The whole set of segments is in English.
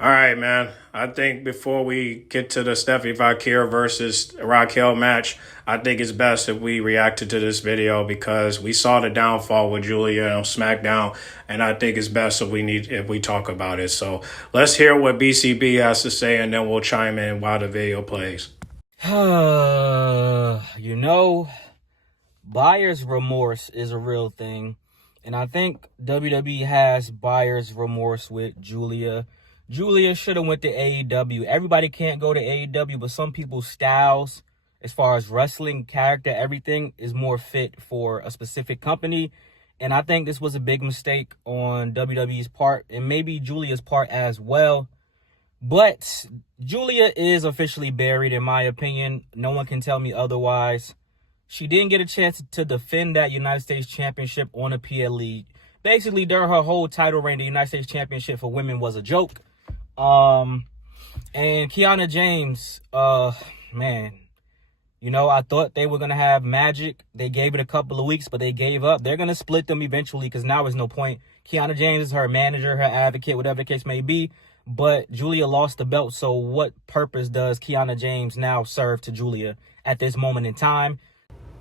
All right, man. I think before we get to the Stephanie Vaquer versus Raquel match, I think it's best if we reacted to this video because we saw the downfall with Julia on SmackDown, and I think it's best if we talk about it. So let's hear what BCB has to say, and then we'll chime in while the video plays. You know, buyer's remorse is a real thing, and I think WWE has buyer's remorse with Julia. Julia should have went to AEW. Everybody can't go to AEW, but some people's styles, as far as wrestling, character, everything is more fit for a specific company. And I think this was a big mistake on WWE's part and maybe Julia's part as well. But Julia is officially buried, in my opinion. No one can tell me otherwise. She didn't get a chance to defend that United States Championship on a PLE. Basically, during her whole title reign, the United States Championship for women was a joke. And Kiana James, man, I thought they were going to have magic. They gave it a couple of weeks, but they gave up. They're going to split them eventually because now there's no point. Kiana James is her manager, her advocate, whatever the case may be. But Julia lost the belt, so what purpose does Kiana James now serve to Julia at this moment in time?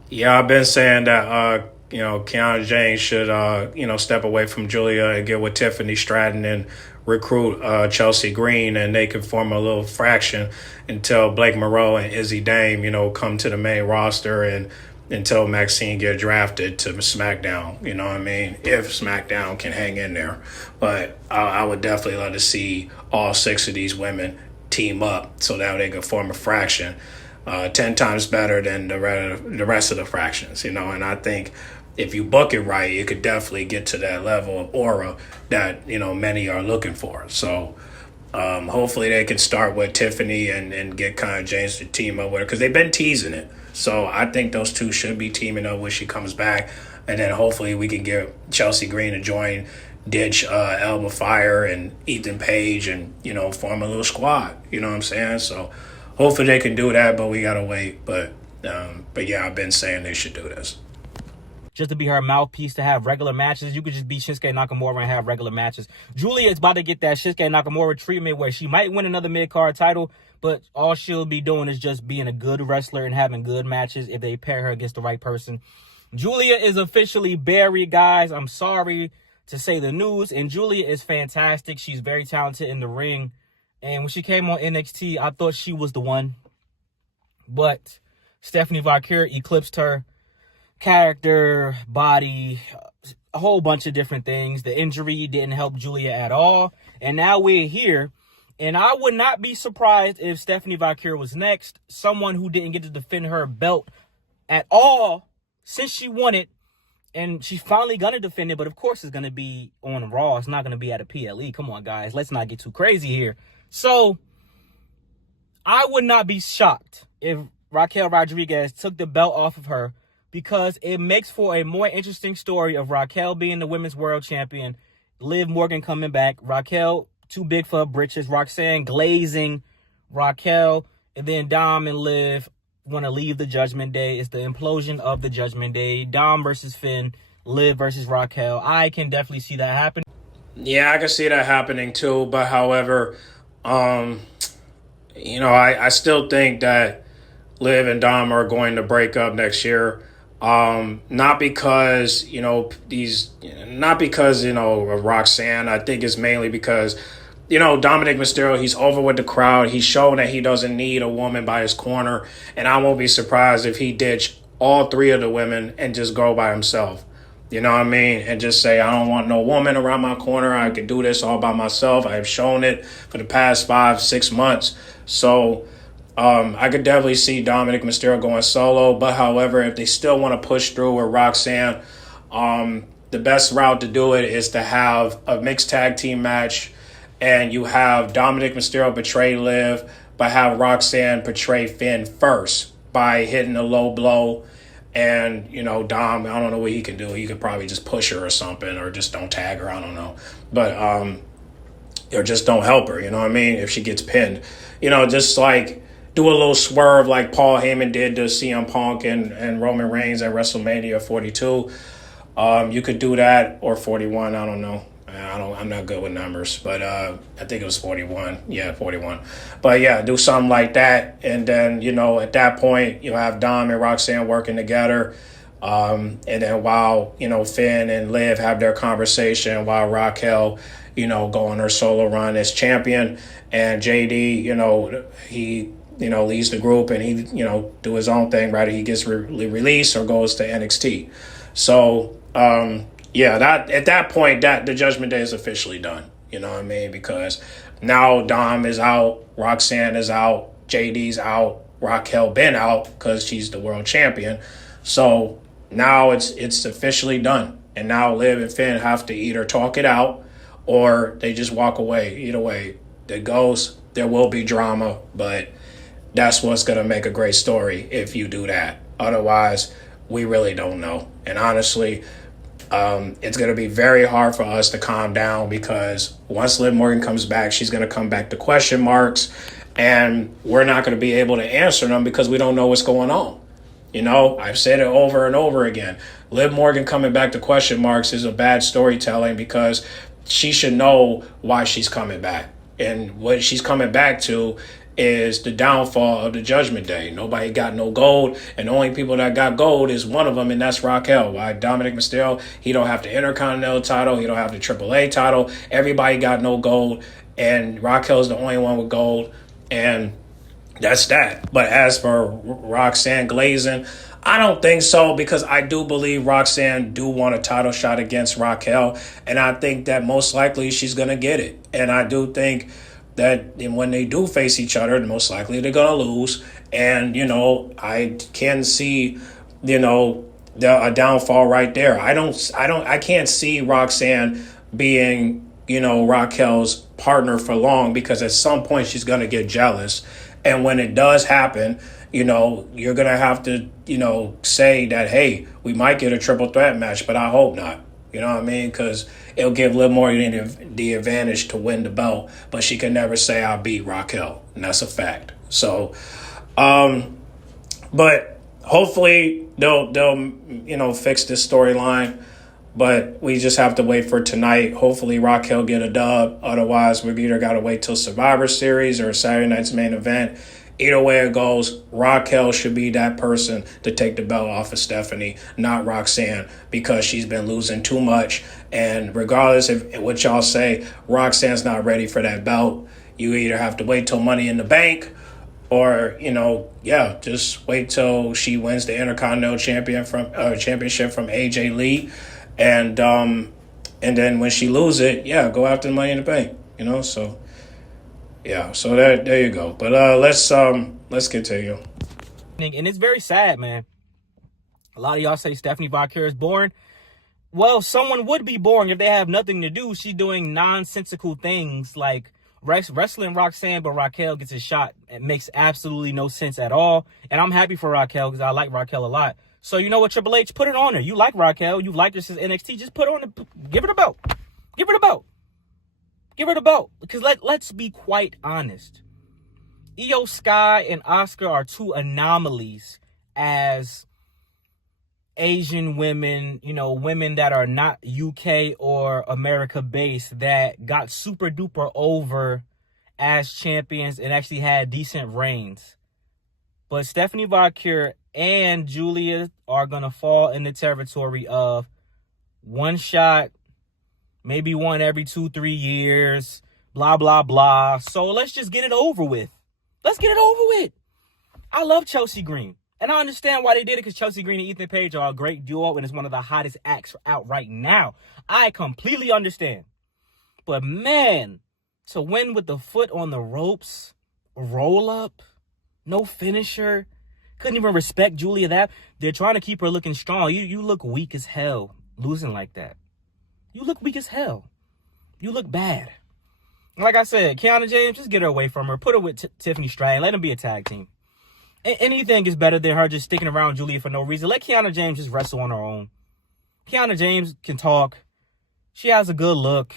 Yeah, I've been saying that, Kiana James should, step away from Julia and get with Tiffany Stratton and recruit Chelsea Green, and they could form a little fraction until Blake Moreau and Izzy Dame, come to the main roster and until Maxine get drafted to SmackDown, you know what I mean? If SmackDown can hang in there. But I would definitely love to see all 6 of these women team up so that they could form a fraction 10 times better than the rest of the fractions, and I think if you book it right, it could definitely get to that level of aura that, many are looking for. So hopefully they can start with Tiffany and get kind of James to team up with her because they've been teasing it. So I think those two should be teaming up when she comes back. And then hopefully we can get Chelsea Green to ditch Elba Fire and Ethan Page and, form a little squad. You know what I'm saying? So hopefully they can do that, but we got to wait. But yeah, I've been saying they should do this. Just to be her mouthpiece, to have regular matches. You could just be Shinsuke Nakamura and have regular matches. Julia is about to get that Shinsuke Nakamura treatment where she might win another mid-card title, but all she'll be doing is just being a good wrestler and having good matches if they pair her against the right person. Julia is officially buried, guys. I'm sorry to say the news, and Julia is fantastic. She's very talented in the ring, and when she came on NXT, I thought she was the one, but Stephanie Vaquer eclipsed her. Character, body, a whole bunch of different things. The injury didn't help Julia at all. And now we're here. And I would not be surprised if Stephanie Vaquer was next. Someone who didn't get to defend her belt at all since she won it. And she's finally going to defend it. But of course it's going to be on Raw. It's not going to be at a PLE. Come on, guys. Let's not get too crazy here. So I would not be shocked if Raquel Rodriguez took the belt off of her, because it makes for a more interesting story of Raquel being the women's world champion, Liv Morgan coming back, Raquel too big for her britches, Roxanne glazing Raquel, and then Dom and Liv want to leave the Judgment Day. It's the implosion of the Judgment Day. Dom versus Finn, Liv versus Raquel. I can definitely see that happen. Yeah, I can see that happening too. But however, I still think that Liv and Dom are going to break up next year. Not because, of Roxanne. I think it's mainly because, Dominic Mysterio, he's over with the crowd. He's shown that he doesn't need a woman by his corner. And I won't be surprised if he ditched all 3 of the women and just go by himself. You know what I mean? And just say, I don't want no woman around my corner. I can do this all by myself. I have shown it for the past 5-6 months. So I could definitely see Dominic Mysterio going solo, but however, if they still want to push through with Roxanne, the best route to do it is to have a mixed tag team match, and you have Dominic Mysterio betray Liv, but have Roxanne betray Finn first by hitting a low blow. And, Dom, I don't know what he can do. He could probably just push her or something, or just don't tag her. I don't know. But, or just don't help her, you know what I mean? If she gets pinned, just like do a little swerve like Paul Heyman did to CM Punk and Roman Reigns at WrestleMania 42. You could do that, or 41, I don't know. I'm not good with numbers, but I think it was 41. Yeah, 41. But yeah, do something like that, and then at that point you have Dom and Roxanne working together, and then while Finn and Liv have their conversation, while Raquel go on her solo run as champion, and JD he leads the group and he do his own thing. Right, he gets released or goes to NXT. So. Yeah, that at that point, that the Judgment Day is officially done. You know what I mean? Because now Dom is out, Roxanne is out, JD's out, Raquel been out because she's the world champion. So now it's officially done, and now Liv and Finn have to either talk it out or they just walk away. Either way that goes, there will be drama, but that's what's gonna make a great story if you do that. Otherwise, we really don't know. And honestly. It's going to be very hard for us to calm down because once Liv Morgan comes back, she's going to come back to question marks, and we're not going to be able to answer them because we don't know what's going on. I've said it over and over again. Liv Morgan coming back to question marks is a bad storytelling because she should know why she's coming back. And what she's coming back to is the downfall of the Judgment Day. Nobody got no gold, and the only people that got gold is one of them, and that's Raquel. Why Dominic Mysterio, he don't have the Intercontinental title, he don't have the AAA title. Everybody got no gold, and Raquel's the only one with gold, and that's that. But as for Roxanne Glazin, I don't think so because I do believe Roxanne do want a title shot against Raquel, and I think that most likely she's going to get it. And I do think that when they do face each other, most likely they're gonna lose. And I can see, a downfall right there. I can't see Roxanne being, Raquel's partner for long because at some point she's gonna get jealous. And when it does happen, you're gonna have to, say that, hey, we might get a triple threat match, but I hope not. You know what I mean? Because it'll give Liv Morgan the advantage to win the belt, but she can never say I beat Raquel, and that's a fact. So, but hopefully they'll fix this storyline. But we just have to wait for tonight. Hopefully Raquel get a dub. Otherwise, we've either got to wait till Survivor Series or Saturday night's main event. Either way it goes, Raquel should be that person to take the belt off of Stephanie, not Roxanne, because she's been losing too much. And regardless of what y'all say, Roxanne's not ready for that belt. You either have to wait till Money in the Bank or, just wait till she wins the Intercontinental Championship from AJ Lee. And then when she loses it, go after the Money in the Bank, so... Yeah, so there you go. But let's continue. And it's very sad, man. A lot of y'all say Stephanie Vaquer is boring. Well, someone would be boring if they have nothing to do. She's doing nonsensical things like wrestling Roxanne, but Raquel gets a shot. It makes absolutely no sense at all. And I'm happy for Raquel because I like Raquel a lot. So you know what, Triple H, put it on her. You like Raquel. You liked her since NXT. Just put on give her the belt. Give her the belt. Give her the belt. Because let's be quite honest. Io Sky and Asuka are two anomalies as Asian women, women that are not UK or America based that got super duper over as champions and actually had decent reigns. But Stephanie Vaquer and Guilia are going to fall in the territory of one shot, maybe one every 2-3 years, blah, blah, blah. So let's just get it over with. Let's get it over with. I love Chelsea Green. And I understand why they did it because Chelsea Green and Ethan Page are a great duo and it's one of the hottest acts out right now. I completely understand. But man, to win with the foot on the ropes, roll up, no finisher, couldn't even respect Guilia that. They're trying to keep her looking strong. You look weak as hell losing like that. You look weak as hell. You look bad. Like I said, Kiana James, just get her away from her. Put her with Tiffany Stratton. Let them be a tag team. Anything is better than her just sticking around Guilia for no reason. Let Kiana James just wrestle on her own. Kiana James can talk. She has a good look.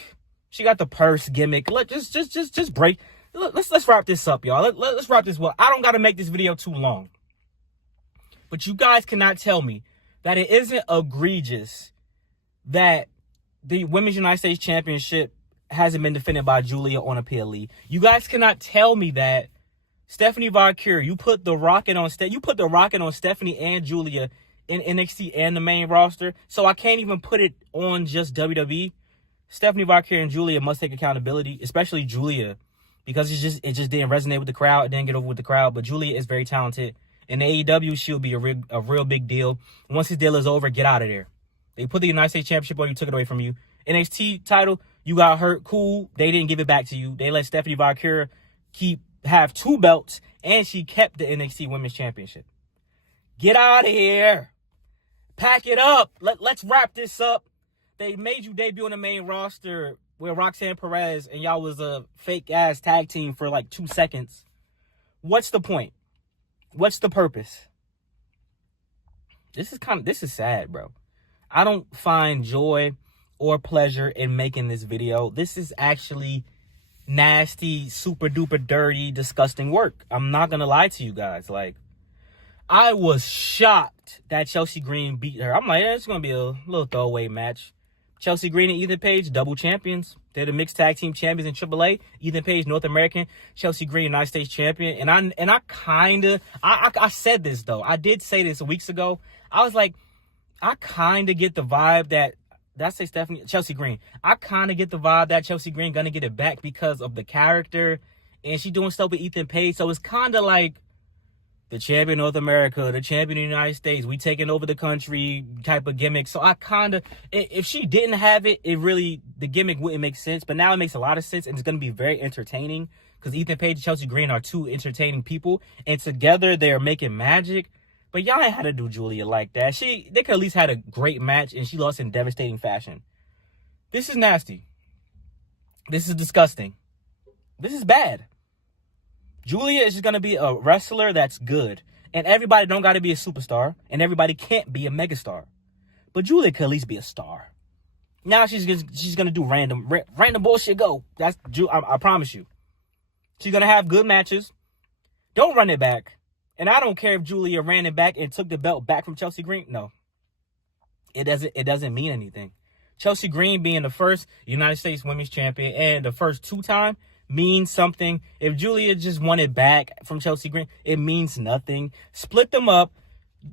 She got the purse gimmick. Just break. Let's wrap this up, y'all. Let's wrap this well. I don't got to make this video too long. But you guys cannot tell me that it isn't egregious that the Women's United States Championship hasn't been defended by Julia on a PLE. You guys cannot tell me that Stephanie Vaquer, you put the rocket on Stephanie and Julia in NXT and the main roster, so I can't even put it on just WWE. Stephanie Vaquer and Julia must take accountability, especially Julia, because it just didn't resonate with the crowd. It didn't get over with the crowd. But Julia is very talented. In AEW, she'll be a real big deal. Once his deal is over, get out of there. They put the United States Championship on you, took it away from you. NXT title, you got hurt, cool. They didn't give it back to you. They let Stephanie Vaquer have 2 belts, and she kept the NXT Women's Championship. Get out of here. Pack it up. Let's wrap this up. They made you debut on the main roster with Roxanne Perez, and y'all was a fake-ass tag team for like 2 seconds. What's the point? What's the purpose? This is sad, bro. I don't find joy or pleasure in making this video. This is actually nasty, super duper dirty, disgusting work. I'm not gonna lie to you guys. Like, I was shocked that Chelsea Green beat her. I'm like, it's gonna be a little throwaway match. Chelsea Green and Ethan Page, double champions. They're the mixed tag team champions in AAA. Ethan Page, North American. Chelsea Green, United States champion. And I said this though. I did say this weeks ago. I was like, I kind of get the vibe that, did I say Chelsea Green? I kind of get the vibe that Chelsea Green gonna get it back because of the character, and she doing stuff with Ethan Page. So it's kind of like the champion of North America, the champion of the United States, we taking over the country type of gimmick. So I kind of, if she didn't have it, the gimmick wouldn't make sense. But now it makes a lot of sense, and it's gonna be very entertaining because Ethan Page and Chelsea Green are 2 entertaining people, and together they are making magic. But y'all ain't had to do Julia like that. They could at least had a great match, and she lost in devastating fashion. This is nasty. This is disgusting. This is bad. Julia is just going to be a wrestler that's good. And everybody don't got to be a superstar, and everybody can't be a megastar. But Julia could at least be a star. Now she's going to do random bullshit go. I promise you. She's going to have good matches. Don't run it back. And I don't care if Julia ran it back and took the belt back from Chelsea Green. No. It doesn't mean anything. Chelsea Green being the first United States Women's Champion and the first 2-time means something. If Julia just won it back from Chelsea Green, it means nothing. Split them up,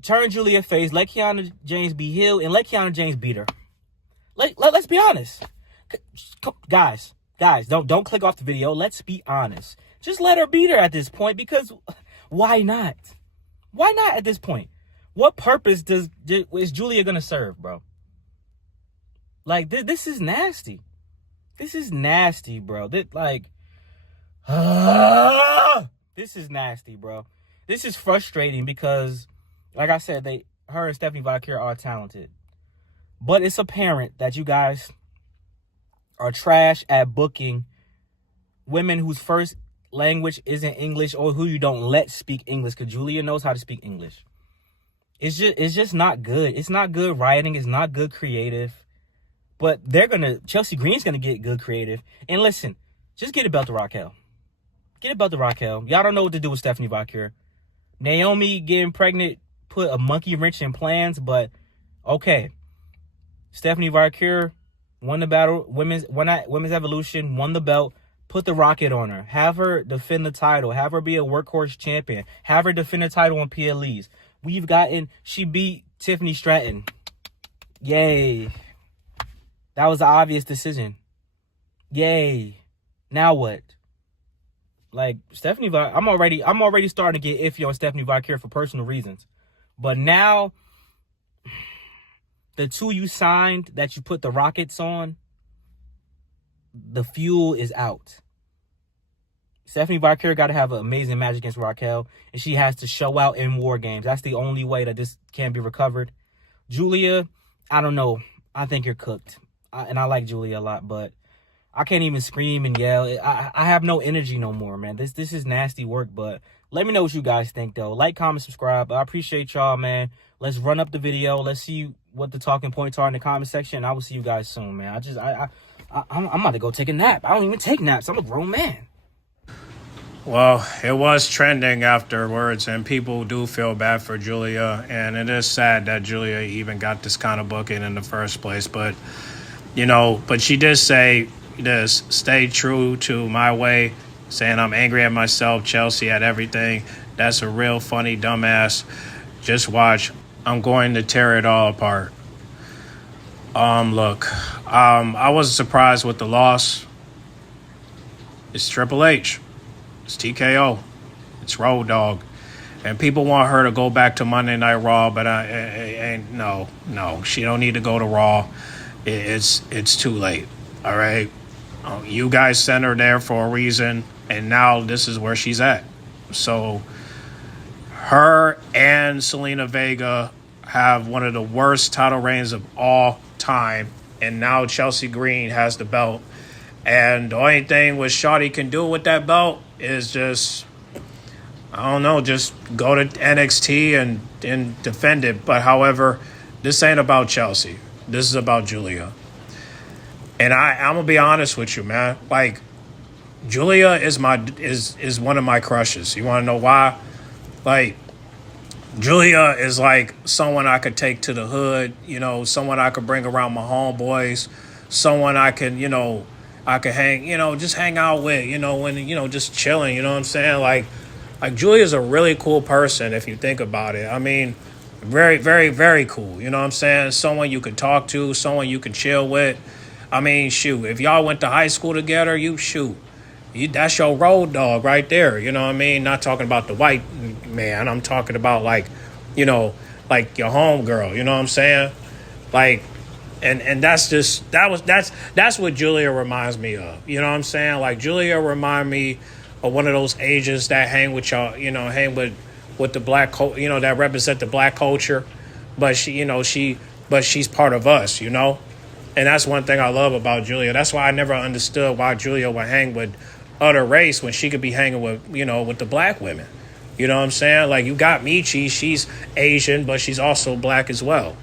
turn Julia face, let Kiana James be healed, and let Kiana James beat her. Let's be honest. Guys, don't click off the video. Let's be honest. Just let her beat her at this point, because why not? Why not at this point? What purpose is Julia going to serve, bro? Like, this is nasty. This is nasty, bro. This is nasty, bro. This is frustrating because, like I said, her and Stephanie Vaquer are talented. But it's apparent that you guys are trash at booking women whose first language isn't English, or who you don't let speak English, because Julia knows how to speak English. It's just not good. It's not good writing. It's not good creative. But Chelsea Green's gonna get good creative. And listen, just get a belt to Raquel. Get a belt to Raquel. Y'all don't know what to do with Stephanie Vaquer. Naomi getting pregnant put a monkey wrench in plans, but okay. Stephanie Vaquer won the battle, women's evolution, won the belt. Put the rocket on her. Have her defend the title. Have her be a workhorse champion. Have her defend the title on PLEs. She beat Tiffany Stratton. Yay. That was the obvious decision. Yay. Now what? Like, Stephanie Vaquer, I'm already starting to get iffy on Stephanie Vaquer for personal reasons. But now, the 2 you signed that you put the rockets on, the fuel is out. Stephanie Vaquer got to have an amazing match against Raquel, and she has to show out in War Games. That's the only way that this can be recovered. Julia, I don't know. I think you're cooked. And I like Julia a lot, but I can't even scream and yell. I have no energy no more, man. This is nasty work, but let me know what you guys think, though. Like, comment, subscribe. I appreciate y'all, man. Let's run up the video. Let's see what the talking points are in the comment section. I will see you guys soon, man. I'm about to go take a nap. I don't even take naps. I'm a grown man. Well, it was trending afterwards, and people do feel bad for Julia, and it is sad that Julia even got this kind of booking in the first place. But But she did say this: stay true to my way, saying I'm angry at myself, Chelsea, at everything. That's a real funny dumbass. Just watch. I'm going to tear it all apart. Look, I wasn't surprised with the loss. It's Triple H. It's TKO. It's Road Dogg. And people want her to go back to Monday Night Raw, but no, she don't need to go to Raw. It's too late. All right, you guys sent her there for a reason, and now this is where she's at. So, her and Selena Vega have one of the worst title reigns of all time, and now Chelsea Green has the belt. And the only thing what Shawty can do with that belt is just, I don't know, just go to NXT and defend it. But however, this ain't about Chelsea. This is about Giulia. And I'm gonna be honest with you, man. Like, Giulia is one of my crushes. You wanna know why? Like, Giulia is like someone I could take to the hood, someone I could bring around my homeboys, someone I could hang, just hang out with, when, just chilling, you know what I'm saying? Like Giulia's a really cool person if you think about it. I mean, very, very, very cool. You know what I'm saying? Someone you could talk to, someone you can chill with. I mean, shoot, if y'all went to high school together, that's your road dog right there. You know what I mean? Not talking about the white man. I'm talking about like your homegirl. You know what I'm saying? Like, and that's what Giulia reminds me of. You know what I'm saying? Like, Giulia remind me of one of those ages that hang with y'all. Hang with the black that represent the black culture, but she's part of us. And that's one thing I love about Giulia. That's why I never understood why Giulia would hang with other race when she could be hanging with, with the black women. You know what I'm saying? Like, you got Michi, she's Asian, but she's also black as well.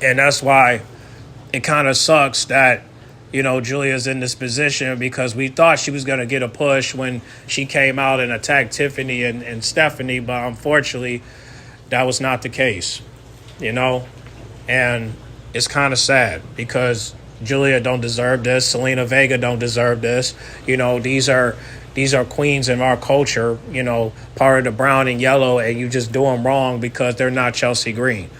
And that's why it kind of sucks that, Giulia's in this position, because we thought she was going to get a push when she came out and attacked Tiffany and Stephanie, but unfortunately, that was not the case, And it's kind of sad because Giulia don't deserve this. Selena Vega don't deserve this. These are queens in our culture, part of the brown and yellow, and you just do them wrong because they're not Chelsea Green.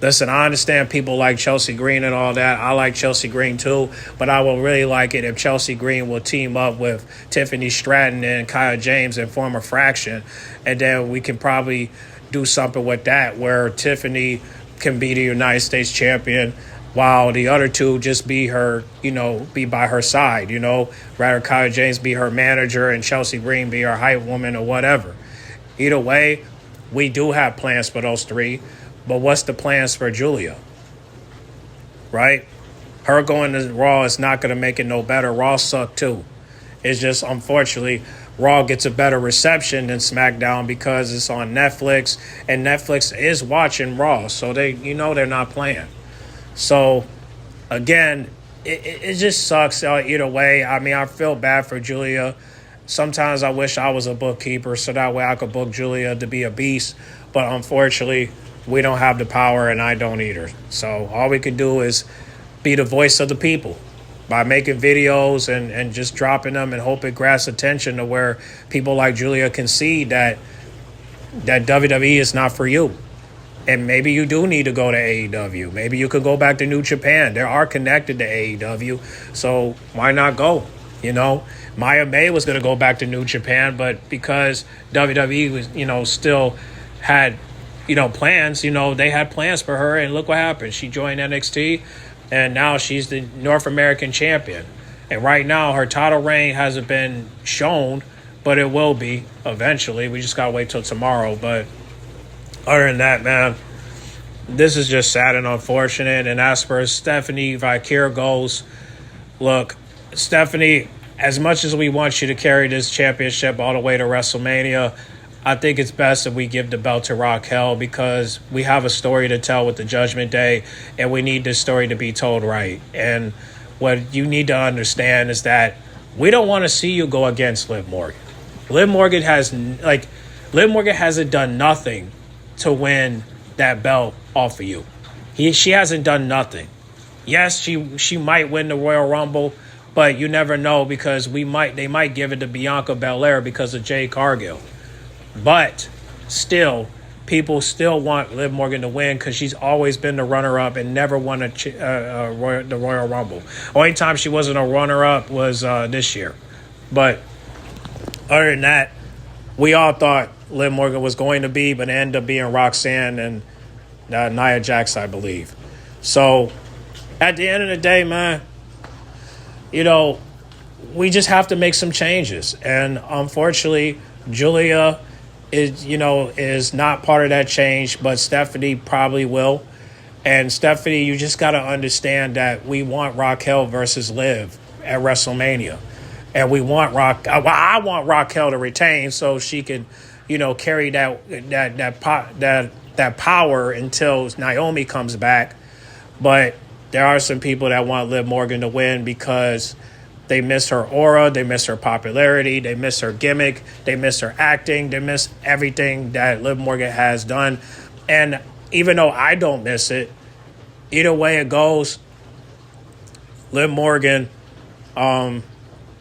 Listen, I understand people like Chelsea Green and all that. I like Chelsea Green too, but I will really like it if Chelsea Green will team up with Tiffany Stratton and Kaya James and form a fraction, and then we can probably do something with that where Tiffany can be the United States champion while the other two just be her, be by her side, rather Kaya James be her manager and Chelsea Green be her hype woman or whatever. Either way, we do have plans for those three, but what's the plans for Giulia? Right? Her going to Raw is not going to make it no better. Raw sucked too. It's just, unfortunately, Raw gets a better reception than SmackDown because it's on Netflix, and Netflix is watching Raw, so they're not playing. So, again, it just sucks either way. I mean, I feel bad for Giulia. Sometimes I wish I was a bookkeeper so that way I could book Giulia to be a beast, but unfortunately, we don't have the power, and I don't either. So all we can do is be the voice of the people by making videos and just dropping them and hope it grabs attention to where people like Giulia can see that WWE is not for you. And maybe you do need to go to AEW. Maybe you could go back to New Japan. They are connected to AEW, so why not go? Maya May was going to go back to New Japan, but because WWE was, still had, plans, they had plans for her, and look what happened. She joined NXT, and now she's the North American champion. And right now, her title reign hasn't been shown, but it will be eventually. We just got to wait till tomorrow. But other than that, man, this is just sad and unfortunate. And as for Stephanie Vaquer goes, look, Stephanie, as much as we want you to carry this championship all the way to WrestleMania, I think it's best if we give the belt to Raquel because we have a story to tell with the Judgment Day, and we need this story to be told right. And what you need to understand is that we don't want to see you go against Liv Morgan. Liv Morgan hasn't done nothing to win that belt off of you. She hasn't done nothing. Yes, she might win the Royal Rumble, but you never know because they might give it to Bianca Belair because of Jade Cargill. But still, people still want Liv Morgan to win because she's always been the runner-up and never won the Royal Rumble. Only time she wasn't a runner-up was this year. But other than that, we all thought Liv Morgan was going to be, but it ended up being Roxanne and Nia Jax, I believe. So at the end of the day, man, we just have to make some changes. And unfortunately, Julia is not part of that change, but Stephanie probably will. And Stephanie, you just got to understand that we want Raquel versus Liv at WrestleMania. And we want I want Raquel to retain so she can, carry that power until Naomi comes back. But there are some people that want Liv Morgan to win because they miss her aura, they miss her popularity, they miss her gimmick, they miss her acting, they miss everything that Liv Morgan has done. And even though I don't miss it, either way it goes, Liv Morgan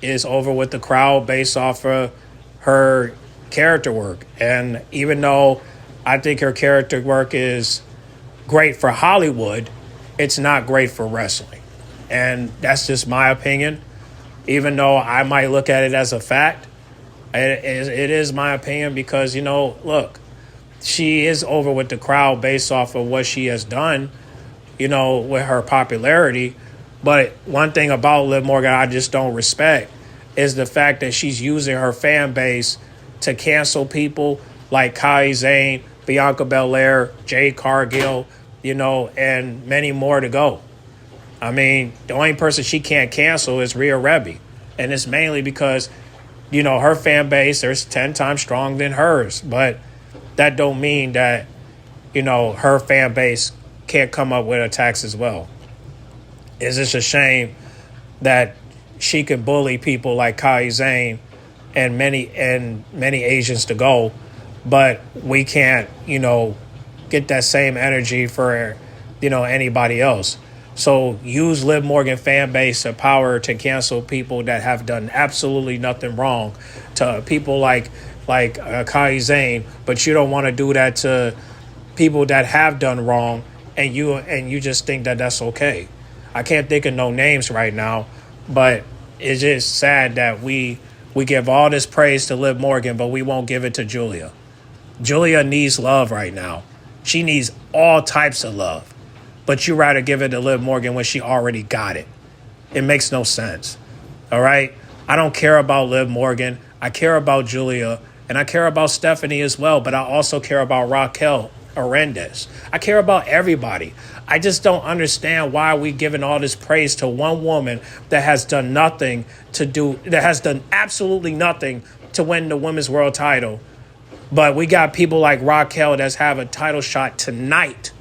is over with the crowd based off of her character work. And even though I think her character work is great for Hollywood, it's not great for wrestling. And that's just my opinion. Even though I might look at it as a fact, it is my opinion because, look, she is over with the crowd based off of what she has done, with her popularity. But one thing about Liv Morgan I just don't respect is the fact that she's using her fan base to cancel people like Kairi Sane, Bianca Belair, Jade Cargill, and many more to go. I mean, the only person she can't cancel is Rhea Ripley. And it's mainly because, her fan base is 10 times stronger than hers. But that don't mean that, her fan base can't come up with attacks as well. It's just a shame that she can bully people like Kairi Sane and many Asians to go, but we can't, get that same energy for, anybody else. So use Liv Morgan fan base to power to cancel people that have done absolutely nothing wrong to people like Kairi Sane, but you don't want to do that to people that have done wrong, and you just think that that's okay. I can't think of no names right now, but it's just sad that we give all this praise to Liv Morgan, but we won't give it to Julia. Julia needs love right now. She needs all types of love. But you rather give it to Liv Morgan when she already got it. It makes no sense. All right? I don't care about Liv Morgan. I care about Julia. And I care about Stephanie as well. But I also care about Raquel Arendez. I care about everybody. I just don't understand why we giving all this praise to one woman that has done absolutely nothing to win the women's world title. But we got people like Raquel that's have a title shot tonight.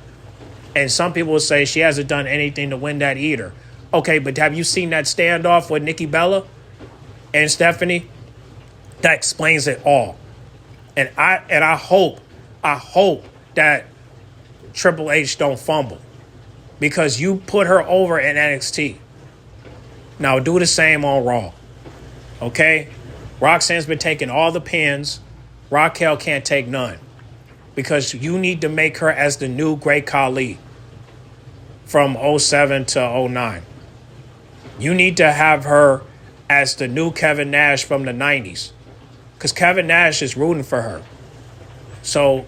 And some people will say she hasn't done anything to win that either. Okay, but have you seen that standoff with Nikki Bella and Stephanie? That explains it all. And I hope that Triple H don't fumble. Because you put her over in NXT. Now do the same on Raw. Okay? Roxanne's been taking all the pins. Raquel can't take none. Because you need to make her as the new Great Khali from 07 to 09. You need to have her as the new Kevin Nash from the 90s. Because Kevin Nash is rooting for her. So,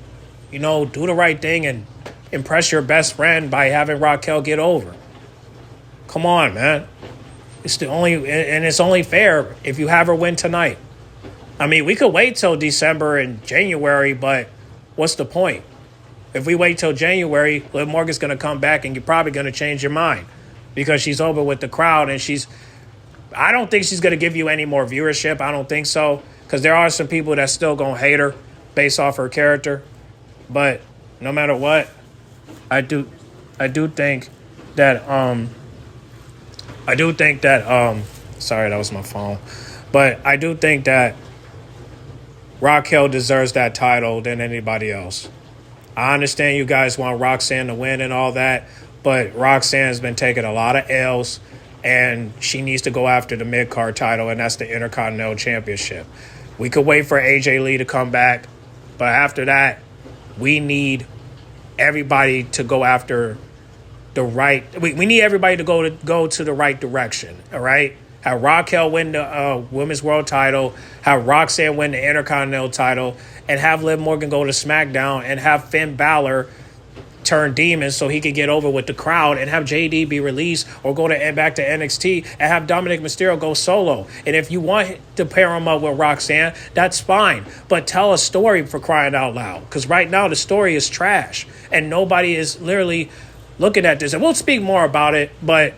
do the right thing and impress your best friend by having Raquel get over. Come on, man. It's only fair if you have her win tonight. I mean, we could wait till December and January, but what's the point? If we wait till January, Liv Morgan's going to come back and you're probably going to change your mind because she's over with the crowd and I don't think she's going to give you any more viewership. I don't think so because there are some people that still going to hate her based off her character. But no matter what, I do think that sorry, that was my phone. But I do think that Raquel deserves that title than anybody else. I understand you guys want Roxanne to win and all that, but Roxanne's been taking a lot of L's, and she needs to go after the mid-card title, and that's the Intercontinental Championship. We could wait for AJ Lee to come back, but after that, we need everybody to go after the right. We need everybody to go to the right direction. All right. Have Raquel win the Women's World Title. Have Roxanne win the Intercontinental title, and have Liv Morgan go to SmackDown, and have Finn Balor turn demon so he could get over with the crowd, and have JD be released or go back to NXT, and have Dominic Mysterio go solo. And if you want to pair him up with Roxanne, that's fine. But tell a story, for crying out loud. Because right now the story is trash, and nobody is literally looking at this. And we'll speak more about it, but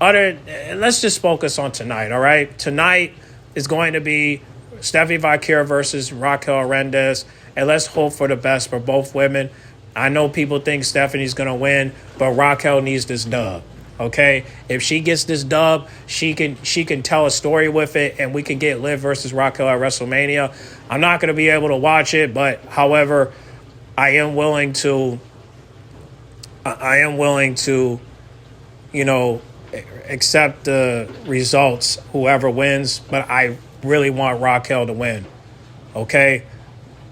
let's just focus on tonight, all right? Tonight is going to be Stephanie Vaquer versus Raquel Arendes, and let's hope for the best for both women. I know people think Stephanie's going to win, but Raquel needs this dub, okay? If she gets this dub, she can tell a story with it, and we can get Liv versus Raquel at WrestleMania. I'm not going to be able to watch it, but however, I am willing to, accept the results, whoever wins, but I really want Raquel to win, okay?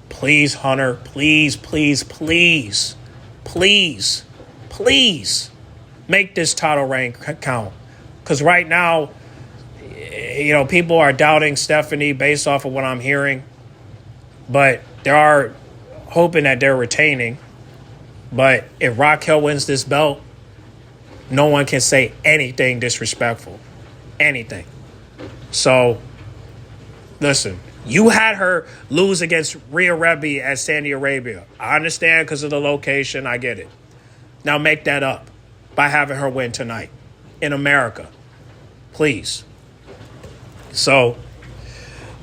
Please, Hunter, please, please, please, please, please make this title reign count. Because right now, people are doubting Stephanie based off of what I'm hearing, but they are hoping that they're retaining. But if Raquel wins this belt, no one can say anything disrespectful. Anything. So, listen, you had her lose against Rhea Ripley at Saudi Arabia. I understand because of the location. I get it. Now make that up by having her win tonight in America. Please. So,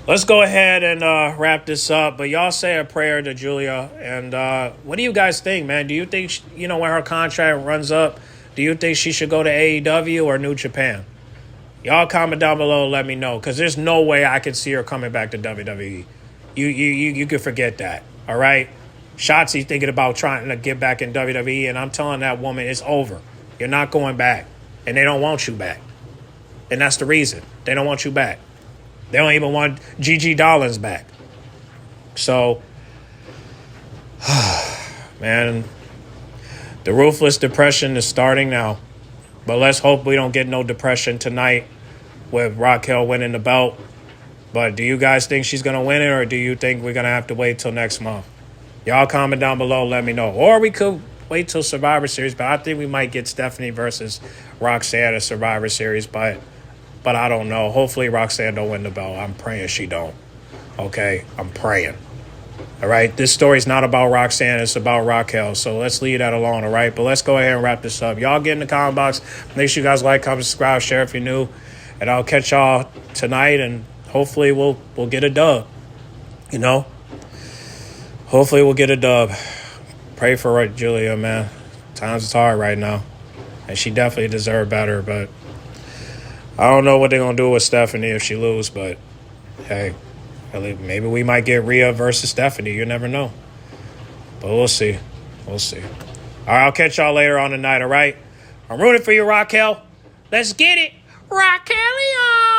let's go ahead and wrap this up. But y'all say a prayer to Giulia. And what do you guys think, man? Do you think, when her contract runs up, do you think she should go to AEW or New Japan? Y'all comment down below and let me know, because there's no way I can see her coming back to WWE. You can forget that, all right? Shotzi thinking about trying to get back in WWE, and I'm telling that woman it's over. You're not going back, and they don't want you back. And that's the reason. They don't want you back. They don't even want Gigi Dollins back. So, man, the ruthless depression is starting now. But let's hope we don't get no depression tonight with Raquel winning the belt. But do you guys think she's going to win it, or do you think we're going to have to wait till next month? Y'all comment down below, let me know. Or we could wait till Survivor Series, but I think we might get Stephanie versus Roxanne at Survivor Series, but I don't know. Hopefully Roxanne don't win the belt. I'm praying she don't. Okay? I'm praying. All right? This story's not about Roxanne. It's about Raquel. So let's leave that alone, all right? But let's go ahead and wrap this up. Y'all get in the comment box. Make sure you guys like, comment, subscribe, share if you're new. And I'll catch y'all tonight, and hopefully we'll get a dub. Hopefully we'll get a dub. Pray for Giulia, man. Times is hard right now. And she definitely deserved better, but I don't know what they're going to do with Stephanie if she loses, but hey, maybe we might get Rhea versus Stephanie. You never know. But we'll see. We'll see. All right, I'll catch y'all later on tonight, all right? I'm rooting for you, Raquel. Let's get it. Raquel!